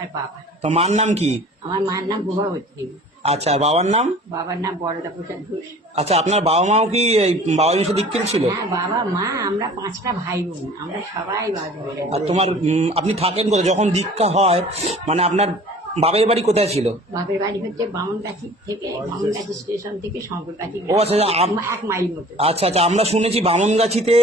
আর বাবা। তো মার নাম কি? আমার মায়ের নাম ভুবাবতী আচ্ছা বাবার নাম? বাবার নাম বরদা প্রসাদ ঘোষ। আচ্ছা আপনার বাবা মাও কি এই বাবা জিনিসের দীক্ষিত ছিল? হ্যাঁ বাবা মা আমরা পাঁচটা ভাই বোন আমরা সবাই বাবা আর তোমার উম, আপনি থাকেন কোথায়? যখন দীক্ষা হয় মানে আপনার বাবার বাড়ি কোথায় ছিল? বাপের বাড়ি হচ্ছে বামনগাছি থেকে বামনগাছি স্টেশন থেকে শঙ্করগাছি ও আচ্ছা, আচ্ছা, এক মাইল মতো। আচ্ছা আচ্ছা আমরা শুনেছি বামনগাছিতে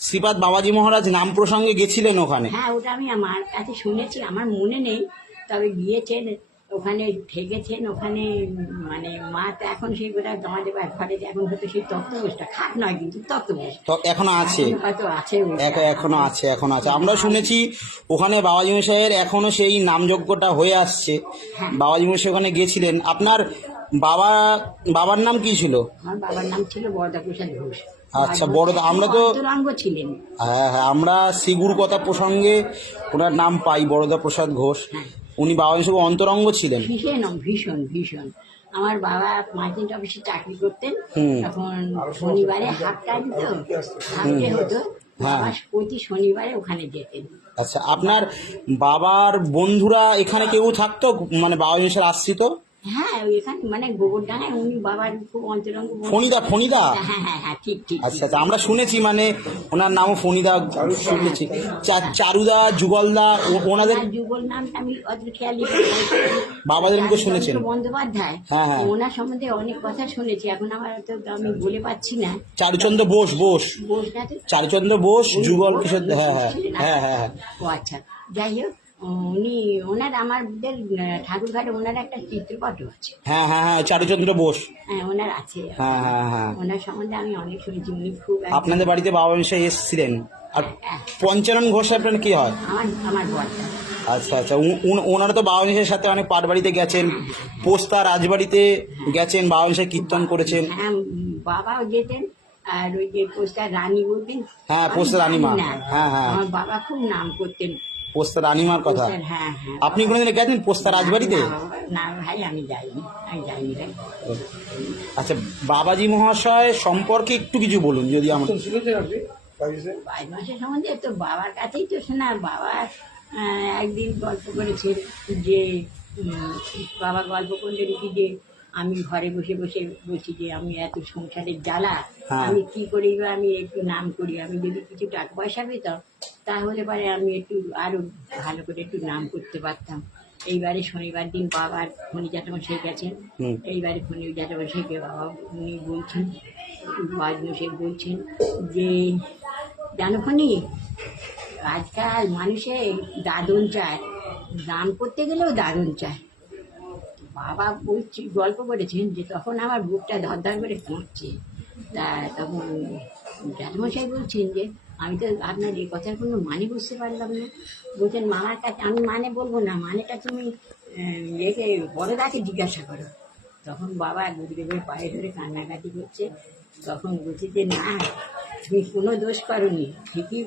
শ্রীপাদ বাবাজি মহারাজ নাম প্রসঙ্গে গেছিলেন ওখানে। হ্যাঁ ওটা আমি আমার কাছে শুনেছি আমার মনে নেই তবে গিয়েছেন ওখানে থেকেছেন ওখানে মানে মা তো এখন সেই গোটা আমাদের বা- ঘরে এখন হয়তো সেই তত্ত্ববোসটা খাট নয় কিন্তু তত্ত্ববোস তো এখনও আছে। হয়তো আছে। এখনও আছে এখনও আছে। আমরা শুনেছি ওখানে বাবাজি মশাইয়ের এখনও সেই নামযজ্ঞটা হয়ে আসছে। হ্যাঁ। বাবাজি মশাই ওখানে গেছিলেন। আপনার বাবা বাবার নাম কি ছিল? আমার বাবার নাম ছিল বরদা প্রসাদ ঘোষ। আচ্ছা, বরদা, আমরা তো- ছিলেন। হ্যাঁ হ্যাঁ আমরা শ্রীগুর কথা প্রসঙ্গে ওনার নাম পাই বড়দা প্রসাদ ঘোষ উনি বাবা হিসেবে অন্তরঙ্গ ছিলেন। ভীষণ ভীষণ ভীষণ। আমার বাবা মার্চেন্ট অফিসে চাকরি করতেন। তখন শনিবারে হাফ টাইম তো হতো। প্রতি শনিবারে ওখানে যেতেন। আচ্ছা আপনার বাবার বন্ধুরা এখানে কেউ থাকতো? মানে বাবা জিনিসের আশ্রিত? হ্যাঁ এখানে মানে গোবরডাঙ্গায় উনি বাবার খুব অন্তরঙ্গ। ফণিদা ফণিদা? হ্যাঁ হ্যাঁ হ্যাঁ ঠিক ঠিক আচ্ছা আচ্ছা আমরা শুনেছি মানে ওনার নামও ফণিদা শুনেছি। চারুদা যুগলদা ওনাদের যুগল নামটা আমি অত খেয়ালি বাবাদের মুখে শুনেছেন? বন্দ্যোপাধ্যায় হ্যাঁ, হ্যাঁ। ওনার সম্বন্ধে অনেক কথা শুনেছি এখন আমার তো আমি বলে পাচ্ছি না। চারুচন্দ্র বোস বোস। চারুচন্দ্র বোস যুগল কিশোর হ্যাঁ হ্যাঁ হ্যাঁ হ্যাঁ হ্যাঁ। ও আচ্ছা যাই হোক উনি ওনার আমাদের ঠাকুরঘাটে ওনার একটা চিত্রপটও আছে। হ্যাঁ হ্যাঁ হ্যাঁ চারুচন্দ্র বোস। হ্যাঁ ওনার আছে। হ্যাঁ হ্যাঁ হ্যাঁ। ওনার সম্বন্ধে আমি অনেক শুনেছি উনি খুব আপনাদের বাড়িতে বাবা মিশাই এসেছিলেন? আর হ্যাঁ, পঞ্চানন ঘোষ আপনার কি হয়? আমার আমার বরটা আচ্ছা আচ্ছা ওনারা তো মিশাইয়ের সাথে অনেক পাট বাড়িতে গেছেন পোস্তা রাজবাড়িতে গেছেন বাবা মিশাই কীর্তন করেছেন। হ্যাঁ বাবাও যেতেন আর ওই যে পোস্টার রানী বলতেন হ্যাঁ, পোস্তা রানী না। হ্যাঁ, হ্যাঁ। আমার বাবা খুব নাম করতেন। পোস্তা রানিমার কথা। হ্যাঁ হ্যাঁ। আপনি কোনোদিন গেছেন পোস্তা রাজবাড়িতে? না, না ভাই আমি যাইনি। আমি যাইনি রে। আচ্ছা বাবাজি মহাশয় সম্পর্কে একটু কিছু বলুন যদি আমার বাইশ মাসের সম্বন্ধে তো বাবার কাছেই তো শোনা। বাবা একদিন গল্প করেছেন যে বাবা গল্প করলেন কি যে আমি ঘরে বসে বসে বলছি যে আমি এত সংসারের জ্বালা হ্যাঁ। আমি কি করি বা আমি একটু নাম করি আমি যদি কিছু টাকা পয়সা পেতাম তাহলে পরে আমি একটু আরও ভালো করে একটু নাম করতে পারতাম এইবারে শনিবার দিন বাবার ফণি জ্যাঠামশাই গেছেন। এইবারে ফণি জ্যাঠামশাইকে বাবা উনি বলছেন বাজমশাই বলছেন যে জানো ফণি আজকাল মানুষে দাদন চায় দান করতে গেলেও দাদন চায় বাবা বলছি গল্প করেছেন যে তখন আমার বুকটা ধরধর করে কাঁপছে। তা তখন জ্যাঠমশাই বলছেন যে, আমি তো আপনার এই কথার কোনো মানে বুঝতে পারলাম না। বলছেন মামার কাছে আমি মানে বলব না, মানেটা তুমি একে বড়দাকে জিজ্ঞাসা করো। তখন বাবা গুরুদেবের পায়ে ধরে কান্নাকাটি করছে। তখন বলছি যে, না, তুমি কোনো দোষ করনি, ঠিকই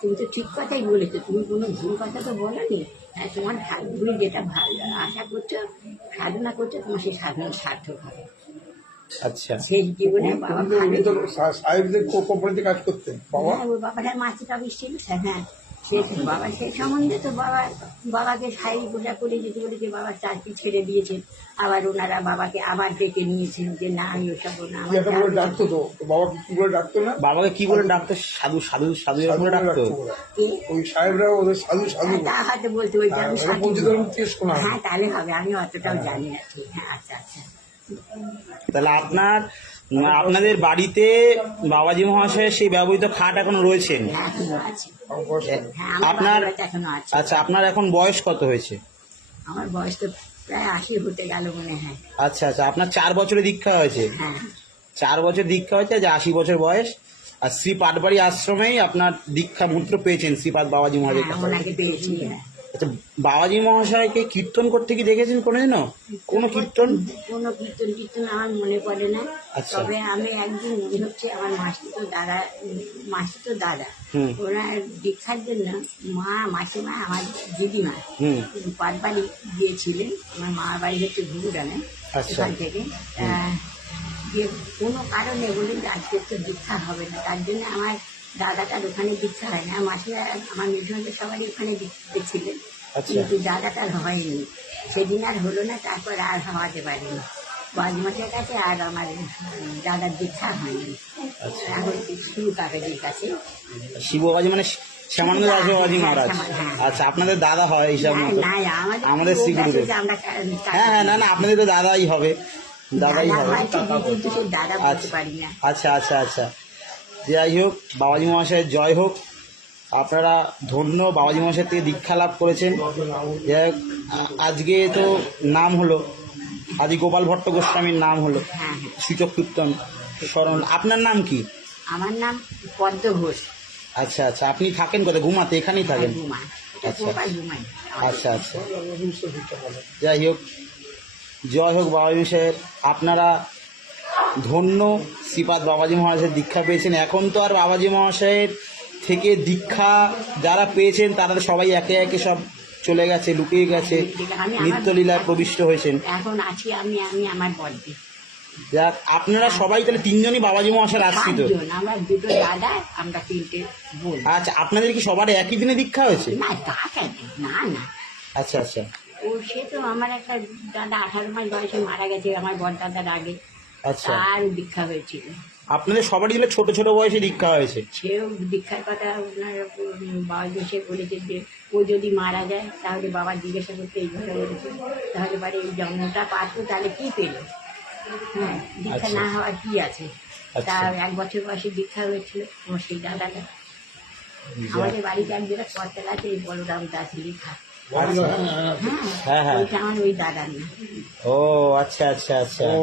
তুমি তো ঠিক কথাই বলেছ তুমি কোনো ভুল কথা তো বলনি। হ্যাঁ তোমার তুমি যেটা ভালো আশা করছ সাধনা করছ তোমার সেই সাধনা সার্থক হবে। আচ্ছা। সেই জীবনে বাবা সাহেবদের কোম্পানিতে কাজ করতেন বাবা? হ্যাঁ, ওর বাবাটার অফিস ছিল হ্যাঁ। সে বাবা সেই সম্বন্ধে তো বাবা বাবাকে শাড়ি পূজা করে যেতে বলেছে বাবা চাকরি ছেড়ে দিয়েছে। আবার ওনারা বাবাকে আবার ডেকে নিয়েছেন যে না আমি ওসব না কি একটা বলে ডাকতো তো। তো কি কি বলে ডাকতো না? বাবাকে কি বলে ডাকতো? সাধু সাধু সাধু বলে ডাকতো? ওই সাহেবরা ওদের সাধু সাধু। তা হয়তো বলতে ওই হ্যাঁ, আমি হয়। হ্যাঁ তাহলে হবে আমি অতটাও জানি না। ঠিক হ্যাঁ আচ্ছা আচ্ছা। তাহলে আপনার আপনাদের বাড়িতে বাবাজি মহাশয়ের সেই ব্যবহৃত খাট এখনও রয়েছেন হ্যাঁ? হ্যাঁ আপনার- আচ্ছা আপনার এখন বয়স কত হয়েছে? আমার বয়স তো প্রায় আশি হতে গেল মনে হয়। আচ্ছা আচ্ছা আপনার চার বছরে দীক্ষা হয়েছে? হ্যাঁ। চার বছর দীক্ষা হয়েছে যে আশি বছর বয়স। আর শ্রী পাটবাড়ি আশ্রমেই আপনার দীক্ষা মূত্র পেয়েছেন শ্রীপাদ বাবাজি মহাশয়ের আচ্ছা বাবাজি মহাশয়কে কীর্তন করতে কি দেখেছেন কোনোদিনও? কোনো কীর্তন? কোনো কীর্তন কীর্তন আমার মনে পড়ে না। আচ্ছা। তবে আমি একদিন হচ্ছে আমার মাসি তো দাদা মাসি তো দাদা। ওনার দীক্ষার জন্য মা মাসিমা আমার দিদিমা হুম। পাটবাড়ি গিয়েছিলেন। আমার মা বাড়ি হচ্ছে ঘুরুডানে আচ্ছা। ওখান থেকে। আহ, যে কোনো কারণে বলেন আজকে তো দীক্ষা হবে না। তার জন্য আমার দাদাটার ওখানে দীক্ষা হয় না। মাসিরা আমার নির্ঝঞ্জের সবারই ওখানে ছিলেন আচ্ছা। কিন্তু দাদাটার হয়নি। সেদিন আর হলো না তারপর আর হওয়াতে পারিনি। বাজমাসের কাছে আর আমার দাদার দীক্ষা হয়নি। আচ্ছা। এখন কাকাজির কাছে। শিববাজি মানে শ্যামানন্দ মহারাজ। হ্যাঁ। আচ্ছা আপনাদের দাদা হয় এইসব না, মতো। আমাদের হ্যাঁ হ্যাঁ না না আপনাদের তো দাদাই হবে। দাদাই দাদা হবে হয় আচ্ছা আচ্ছা আচ্ছা আচ্ছা। যাই হোক বাবাজি মহাশয়ের জয় হোক। আপনারা ধন্য বাবাজি মহাশয়ের থেকে দীক্ষা লাভ করেছেন। যাই হোক আজকে তো নাম হলো আজ গোপাল ভট্ট গোস্বামীর নাম হলো হ্যাঁ হ্যাঁ। সূচক কীর্তন স্মরণ। আপনার নাম কি? আমার নাম পদ্ম ঘোষ। আচ্ছা আচ্ছা আপনি থাকেন কোথায়? ঘুমাতে এখানেই থাকেন? আচ্ছা। আচ্ছা আচ্ছা। যাই হোক জয় হোক বাবাজি মহাশয়ের। আপনারা ধন্য শ্রীপাদ বাবাজি মহাশয়ের দীক্ষা পেয়েছেন। এখন তো আর বাবাজি মহাশয়ের থেকে দীক্ষা যারা পেয়েছেন তারা সবাই একে একে সব চলে গেছে লুকিয়ে গেছে নিত্যলীলায় প্রবিষ্ট হয়েছেন। এখন আছি আমি আমি আমার বর্দি যাক আপনারা সবাই তাহলে তিনজনই বাবাজি মহাশয়ের আশ্রিত। আমরা দুটো দাদা আমরা তিনটে আচ্ছা আপনাদের কি সবার একই দিনে দীক্ষা হয়েছে? না না না। আচ্ছা আচ্ছা। ও সে তো আমার একটা দাদা আঠারো মাস বয়সে মারা গেছে আমার বড় দাদার আগে। আচ্ছা। তার দীক্ষা হয়েছিল। আপনাদের সবারই দিলে ছোট ছোট বয়সে দীক্ষা হয়েছে? সেও দীক্ষার কথা ওনার বাবা এসে বলেছে যে ও যদি মারা যায় তাহলে বাবা জিজ্ঞাসা করতে এই কথা বলেছে। তাহলে পরে এই জন্মটা পাতো তাহলে কি পেল? হ্যাঁ দীক্ষা আচ্ছা। না হওয়ার কি আছে? তা এক বছর বয়সে দীক্ষা হয়েছিল আমার সেই দাদাটা আমাদের বাড়িতে এক যেটা কর্তাল আছে এই বলরাম দাস লেখা। আচ্ছা হ্যাঁ, হ্যাঁ হ্যাঁ। আমার ওই দাদার না ও আচ্ছা আচ্ছা আচ্ছা। ও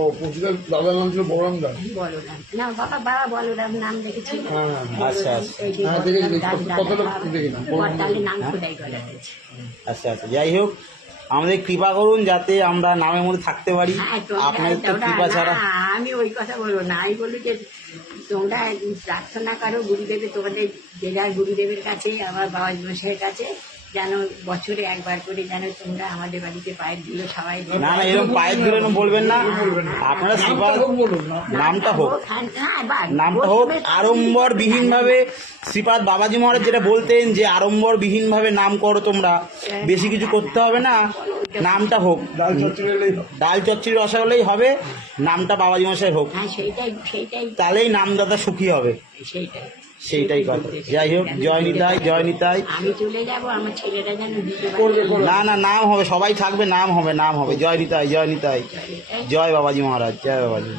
দাদার নাম ছিল বড়রাম। দাস বলরাম না বাবা বাবা বলরাম নাম দেখেছিল। হ্যাঁ, আচ্ছা, আচ্ছা। এই যে হ্যাঁ, দেখেছি, কত- কতটা দাদা দেখেছি। নাম খোদাই করা আচ্ছা আচ্ছা। যাই হোক আমাদের কৃপা করুন যাতে আমরা নামের মধ্যে থাকতে পারি। হ্যাঁ, আপনাদের তো কৃপা ছাড়া। আমি ওই কথা বলব না। আমি বলি যে তোমরা প্রার্থনা করো গুরুদেবের তোমাদের যে যার গুরুদেবের কাছে আমার বাবা মশাইয়ের কাছে। যেন বছরে একবার করে যেন তোমরা আমাদের বাড়িতে পায়ের দিল সবাই না না এরকম পায়ের এরকম বলবেন না। আপনারা শ্রীপাদ নামটা হোক। হ্যাঁ, হ্যাঁ, নামটা হোক আড়ম্বর বিহীন ভাবে শ্রীপাদ বাবাজি মহারাজ যেটা বলতেন যে আড়ম্বর বিহীন ভাবে নাম করো তোমরা বেশি কিছু করতে হবে না। নামটা হোক। ডাল চচ্চড়ি। রসা হলেই হবে নামটা বাবাজি মশাই হোক। হ্যাঁ সেইটাই সেইটাই। তাহলেই নামদাতা সুখী হবে। সেইটাই। সেইটাই কথা। যাই হোক জয় নিতাই জয় নিতাই আমি চলে যাব আমার যেন না না নাম হবে সবাই থাকবে নাম হবে নাম হবে। জয় নিতাই জয় নিতাই জয় বাবাজি মহারাজ জয় বাবাজি।